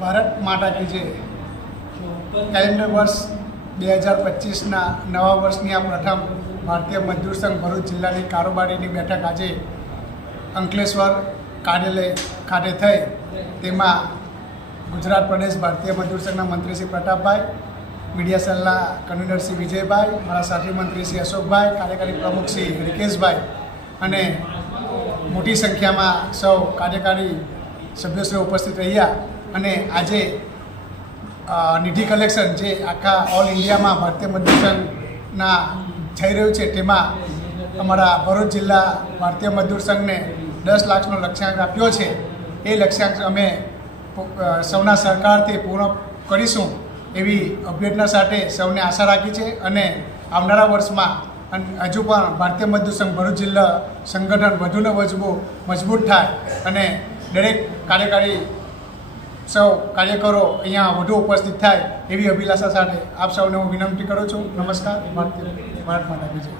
ભારત માતા કી જય। કેલેન્ડર વર્ષ 2025ના નવા વર્ષની આ પ્રથમ ભારતીય મજદૂર સંઘ ભરૂચ જિલ્લાની કારોબારીની બેઠક આજે અંકલેશ્વર કાર્યાલય ખાતે થઈ। તેમાં ગુજરાત પ્રદેશ ભારતીય મજદૂર સંઘના મંત્રી શ્રી પ્રતાપભાઈ, મીડિયા સેલના કન્વીનર શ્રી વિજયભાઈ, મારા સાથી મંત્રી શ્રી અશોકભાઈ, કાર્યકારી પ્રમુખ શ્રી રિકેશભાઈ અને મોટી સંખ્યામાં સૌ કાર્યકારી સભ્યોશ્રીઓ ઉપસ્થિત રહ્યા। અને આજે નિધિ કલેક્શન જે આખા ઓલ ઇન્ડિયામાં ભારતીય મજદૂર સંઘના થઈ રહ્યું છે, તેમાં અમારા ભરૂચ જિલ્લા ભારતીય મજદૂર સંઘને 10 લાખનો લક્ષ્યાંક આપ્યો છે। એ લક્ષ્યાંક અમે સૌના સહકારથી પૂર્ણ કરીશું એવી અભ્યર્થના સાથે સૌને આશા રાખી છે। અને આવનારા વર્ષમાં હજુ પણ ભારતીય મજદૂર સંઘ ભરૂચ જિલ્લા સંગઠન વધુને મજબૂત થાય અને દરેક કાર્યકારી સૌ કાર્યકરો અહીંયા વધુ ઉપસ્થિત થાય એવી અભિલાષા સાથે આપ સૌને હું વિનંતી કરું છું। નમસ્કાર। ભારત માતા કી જય।